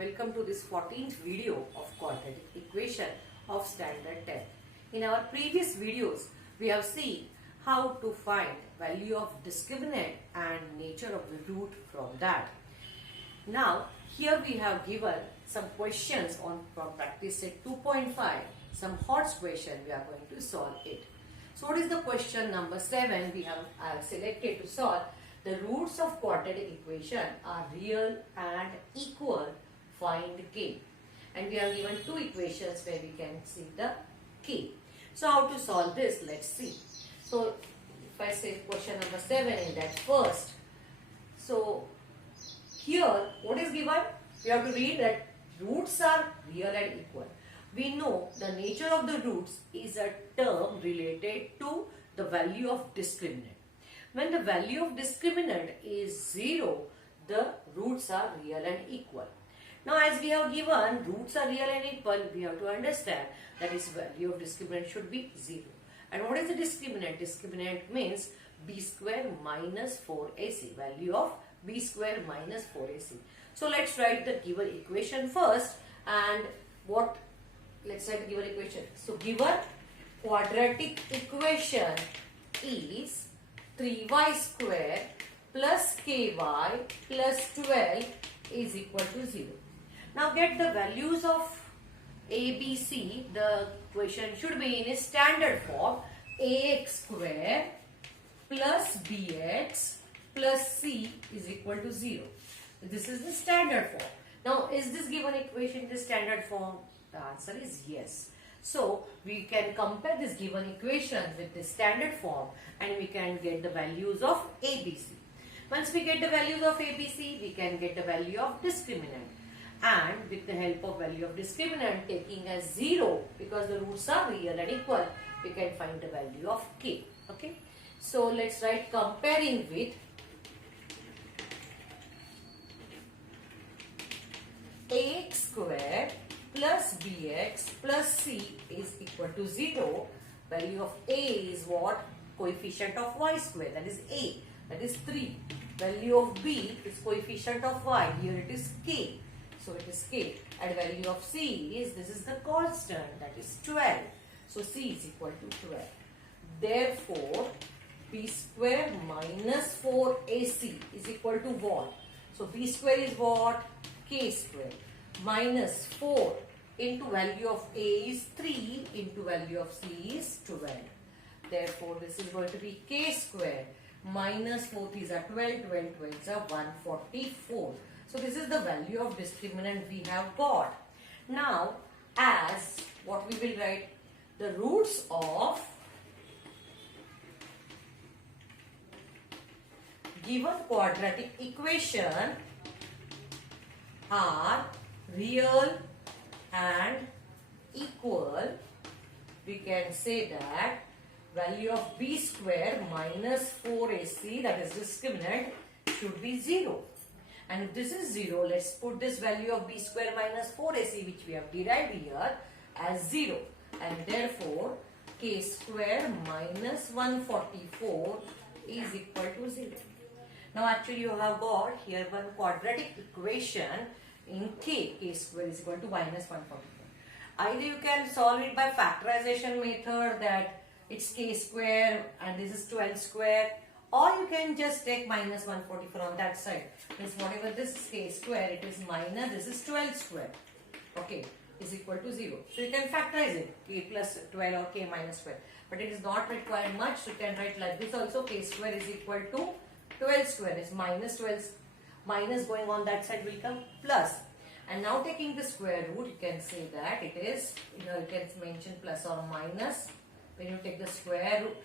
welcome to this 14th video of quadratic equation of standard 10. In our previous videos, we have seen how to find value of discriminant and nature of the root from that. Now, here we have given some questions from practice set 2.5, some hot question we are going to solve it. So, what is the question number 7 we have selected to solve? The roots of quadratic equation are real and equal. Find k. And we are given two equations where we can see the k. So how to solve this? Let's see. So if I say question number 7 in that first. So here what is given? We have to read that roots are real and equal. We know the nature of the roots is a term related to the value of discriminant. When the value of discriminant is 0, the roots are real and equal. Now as we have given roots are real and equal, we have to understand that its value of discriminant should be 0. And what is the discriminant? Discriminant means b square minus 4ac, value of b square minus 4ac. So let's write the given equation first, and let's write the given equation. So given quadratic equation is 3y square plus ky plus 12 is equal to 0. Now get the values of a, b, c. The equation should be in a standard form. Ax square plus bx plus c is equal to 0. This is the standard form. Now is this given equation in the standard form? The answer is yes. So we can compare this given equation with the standard form and we can get the values of a, b, c. Once we get the values of a, b, c, we can get the value of discriminant. And with the help of value of discriminant taking as 0, because the roots are real and equal, we can find the value of k. Okay. So let's write comparing with ax square plus bx plus c is equal to 0. Value of a is what? Coefficient of y square, that is a, that is 3. Value of b is coefficient of y, here it is k. So it is k. And value of c is, this is the constant, that is 12. So c is equal to 12. Therefore, b square minus 4ac is equal to what? So b square is what? K square minus 4 into value of a is 3 into value of c is 12. Therefore, this is going to be k square minus 4 is a 12, 12, 12 is a 144. So this is the value of discriminant we have got. Now, as what we will write, the roots of given quadratic equation are real and equal. We can say that value of b square minus 4ac, that is discriminant, should be 0. And if this is 0, let's put this value of b square minus 4ac, which we have derived here, as 0. And therefore, k square minus 144 is equal to 0. Now actually you have got here one quadratic equation in k square is equal to minus 144. Either you can solve it by factorization method, that it's k square and this is 12 square, or you can just take minus 144 on that side. Means whatever this is k square, it is minus, this is 12 square. Okay, is equal to 0. So you can factorize it, k plus 12 or k minus 12. But it is not required much. You can write like this also, k square is equal to 12 square is minus 12. Minus going on that side will come plus. And now taking the square root, you can say that it is, you can mention plus or minus when you take the square root.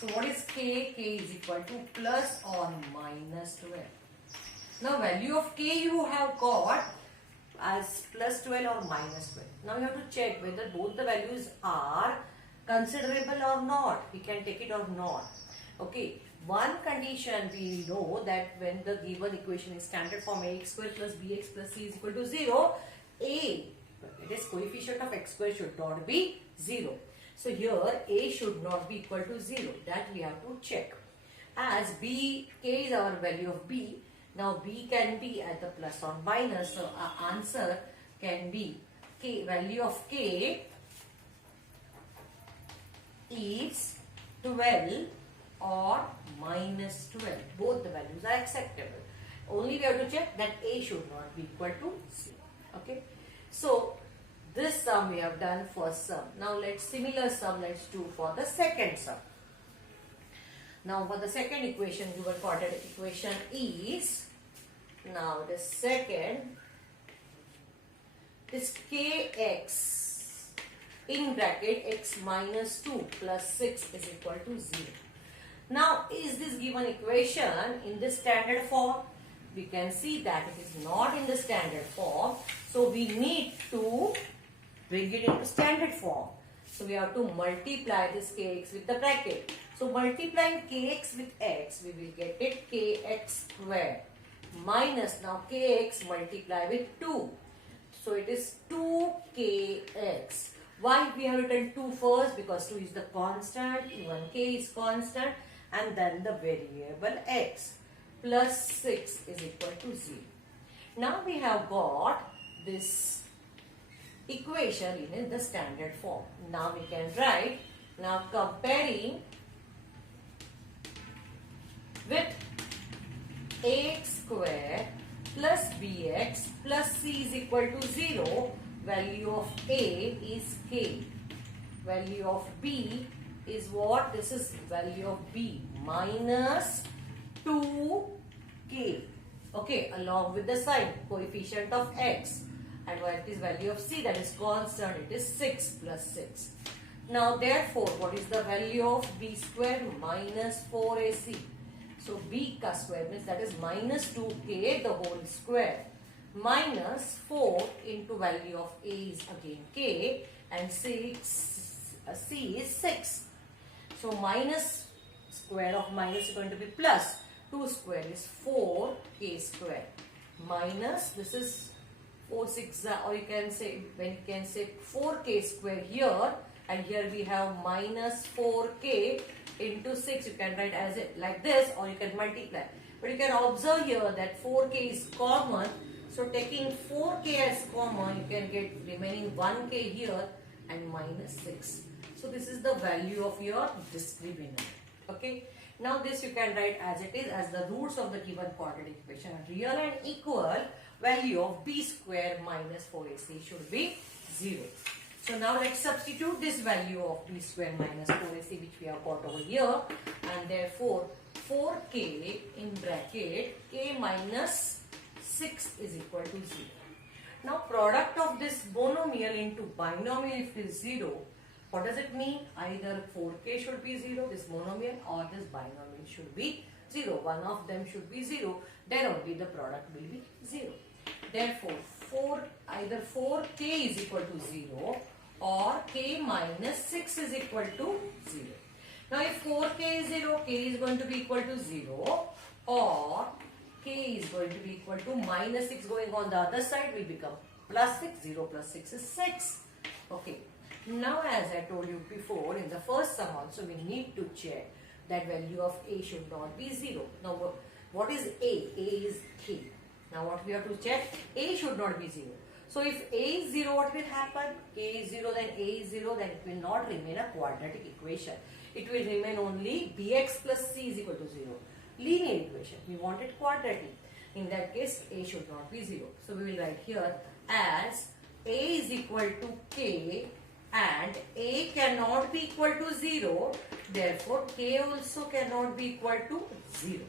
So what is k? K is equal to plus or minus 12. Now value of k you have got as plus 12 or minus 12. Now you have to check whether both the values are considerable or not. We can take it or not. Okay. One condition we know that when the given equation is standard form ax square plus bx plus c is equal to 0, a, it is coefficient of x square, should not be 0. So here a should not be equal to 0. That we have to check. As b, k is our value of b, Now b can be either plus or minus, so our answer can be k, value of k is 12 or minus 12. Both the values are acceptable. Only we have to check that a should not be equal to 0. Okay. So this sum we have done for sum. Now similar sum let's do for the second sum. Now for the second equation, given quadratic equation is, now the second is kx in bracket x minus 2 plus 6 is equal to 0. Now is this given equation in the standard form? We can see that it is not in the standard form. So we need to bring it into standard form. So we have to multiply this kx with the bracket. So multiplying kx with x, we will get it kx square minus, now kx multiply with 2. So it is 2kx. Why we have written 2 first? Because 2 is the constant, even k is constant, and then the variable x plus 6 is equal to 0. Now we have got this equation in the standard form. Now we can write, now comparing with ax square plus bx plus c is equal to 0, value of a is k. Value of b is what? This is value of b minus 2k. Okay, along with the sign, coefficient of x. And what is value of c? That is constant. It is 6 plus 6. Now therefore, what is the value of b square? Minus 4ac. So b ka square means that is minus 2k the whole square. Minus 4 into value of a is again k, and 6, c is 6. So minus square of minus is going to be plus. 2 square is 4k square. Minus, this is 4 6, or you can say, when you can say 4k square here, and here we have minus 4k into 6. You can write as it like this, or you can multiply. But you can observe here that 4k is common. So taking 4k as common, you can get remaining 1k here and minus 6. So this is the value of your discriminant. Okay. Now this you can write as it is, as the roots of the given quadratic equation are real and equal. Value of b square minus 4ac should be 0. So now let's substitute this value of b square minus 4ac which we have got over here, and therefore 4k in bracket k minus 6 is equal to 0. Now product of this monomial into binomial if it is 0, what does it mean? Either 4k should be 0, this monomial, or this binomial should be 0. One of them should be 0, then only the product will be 0. Therefore, either 4k is equal to 0 or k minus 6 is equal to 0. Now if 4k is 0, k is going to be equal to 0, or k is going to be equal to minus 6 going on the other side will become plus 6. 0 plus 6 is 6. Okay. Now as I told you before, in the first sum also we need to check that value of a should not be 0. Now what is a? A is k. Now what we have to check? A should not be 0. So if a is 0, what will happen? K is 0, then a is 0, then it will not remain a quadratic equation. It will remain only bx plus c is equal to 0. Linear equation. We want it quadratic. In that case, a should not be 0. So we will write here as a is equal to k, and a cannot be equal to 0. Therefore, k also cannot be equal to 0.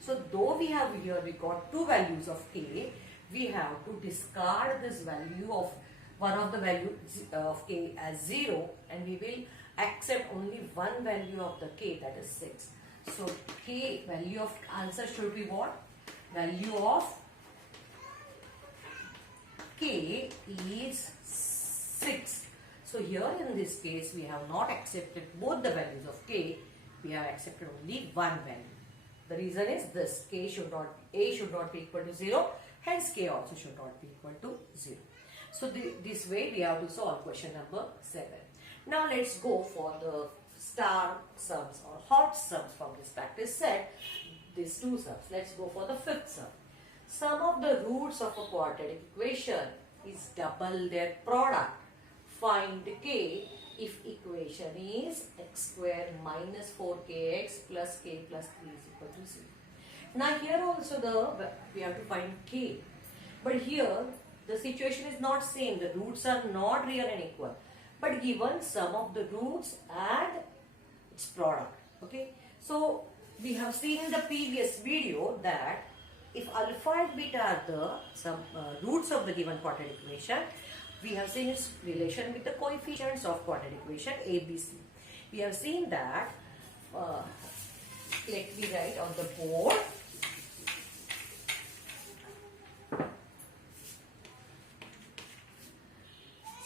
So though we have here, we got two values of k, we have to discard this value of one of the value of k as 0, and we will accept only one value of the k, that is 6. So k value of answer should be what? Value of k is 6. So here in this case we have not accepted both the values of k, we have accepted only one value. The reason is this, a should not be equal to 0, hence k also should not be equal to 0. So this way we have to solve question number 7. Now let's go for the star sums or hot sums from this practice set. these two sums. Let's go for the fifth sum. Sum of the roots of a quadratic equation is double their product. Find k if equation is x square minus 4kx plus k plus 3 is equal to 0. Now here also we have to find k. But here the situation is not same. The roots are not real and equal. But given sum of the roots and its product. Okay. So we have seen in the previous video that if alpha and beta are the roots of the given quadratic equation, we have seen its relation with the coefficients of quadratic equation ABC. We have seen that, let me write on the board.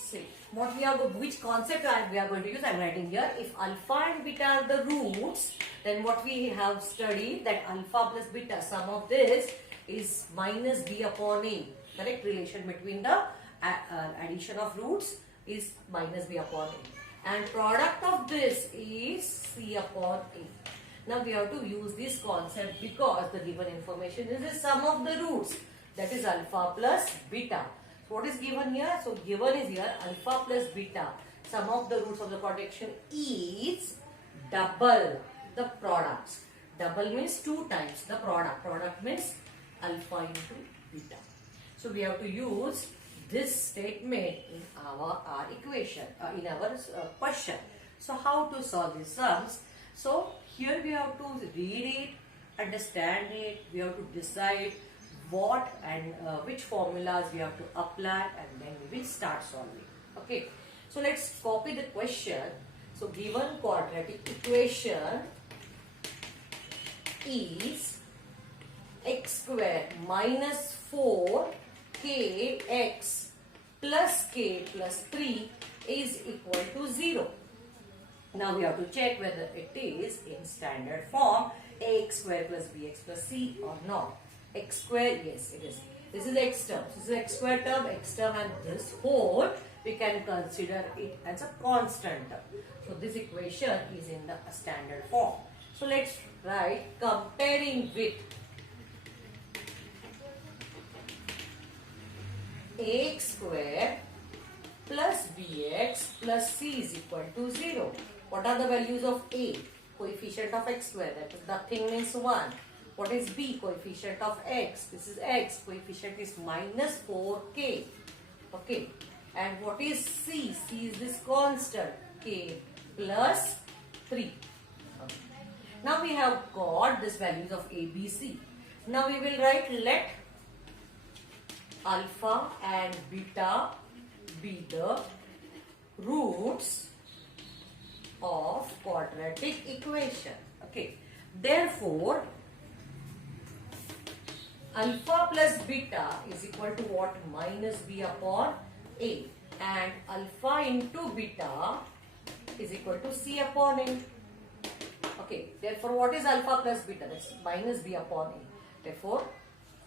See, which concept we are going to use, I am writing here. If alpha and beta are the roots, then what we have studied that alpha plus beta, sum of this is minus b upon a. Correct? Relation between the addition of roots is minus b upon a. And product of this is c upon a. Now we have to use this concept because the given information is the sum of the roots. That is alpha plus beta. So what is given here? So given is here alpha plus beta. Sum of the roots of the quadratic is double the products. Double means 2 times the product. Product means alpha into beta. So we have to use this statement in our equation, in our question. So how to solve these sums? So here we have to read it, understand it, we have to decide what and which formulas we have to apply, and then we will start solving. Okay. So let's copy the question. So given quadratic equation is x square minus 4kx plus k plus 3 is equal to 0. Now we have to check whether it is in standard form ax square plus bx plus c or not. X square, yes it is. This is x term. This is x square term, x term, and this whole we can consider it as a constant term. So this equation is in the standard form. So let's write comparing with ax square plus bx plus c is equal to 0. What are the values of a? Coefficient of x square, that is nothing, means 1. What is b? Coefficient of x. This is x. Coefficient is minus 4k. Okay. And what is c? C is this constant k plus 3. Okay. Now we have got these values of a, b, c. Now we will write let alpha and beta be the roots of quadratic equation. Okay. Therefore, alpha plus beta is equal to what? Minus b upon a. And alpha into beta is equal to c upon a. Okay. Therefore, what is alpha plus beta? That's minus b upon a. Therefore,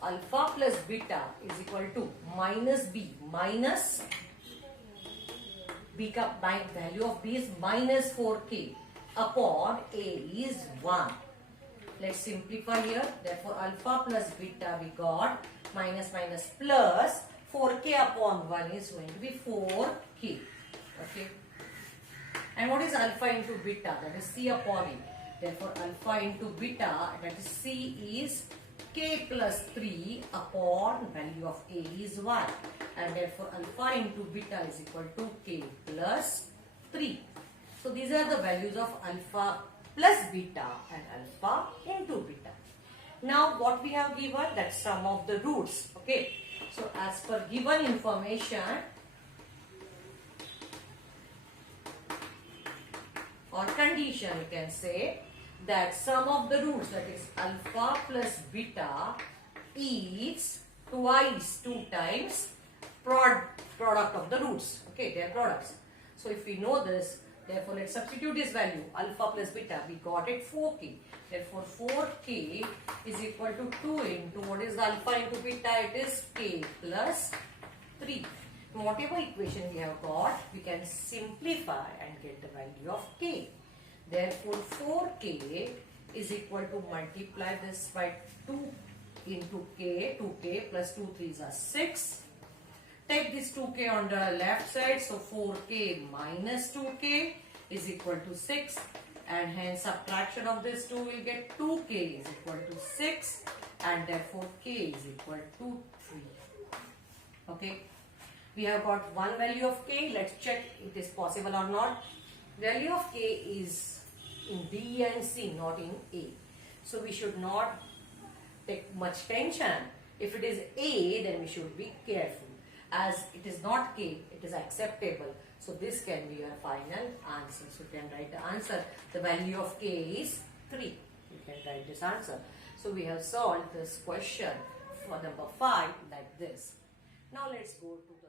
alpha plus beta is equal to minus b. Minus b ka value of b is minus 4k upon a is 1. Let's simplify here. Therefore, alpha plus beta we got minus minus plus 4k upon 1 is going to be 4k. Okay. And what is alpha into beta? That is c upon a. Therefore, alpha into beta, that is c, is k plus 3 upon value of a is 1. And therefore, alpha into beta is equal to k plus 3. So, these are the values of alpha plus beta and alpha into beta. Now, what we have given, that sum of the roots. Okay. So, as per given information or condition, you can say that sum of the roots, that is alpha plus beta, is twice, 2 times product of the roots. Okay, their products. So if we know this, therefore let's substitute this value, alpha plus beta. We got it 4k. Therefore 4k is equal to 2 into what is alpha into beta? It is k plus 3. Whatever equation we have got, we can simplify and get the value of k. Therefore 4k is equal to multiply this by 2 into k, 2k plus 2 3s are 6. Take this 2k on the left side, so 4k minus 2k is equal to 6, and hence subtraction of this 2 will get 2k is equal to 6, and therefore k is equal to 3. Okay, we have got one value of k. Let's check it is possible or not. Value of k is in B and C, not in A. So we should not take much tension. If it is A, then we should be careful. As it is not K, it is acceptable. So this can be your final answer. So you can write the answer. The value of K is 3. You can write this answer. So we have solved this question for number 5 like this. Now let's go to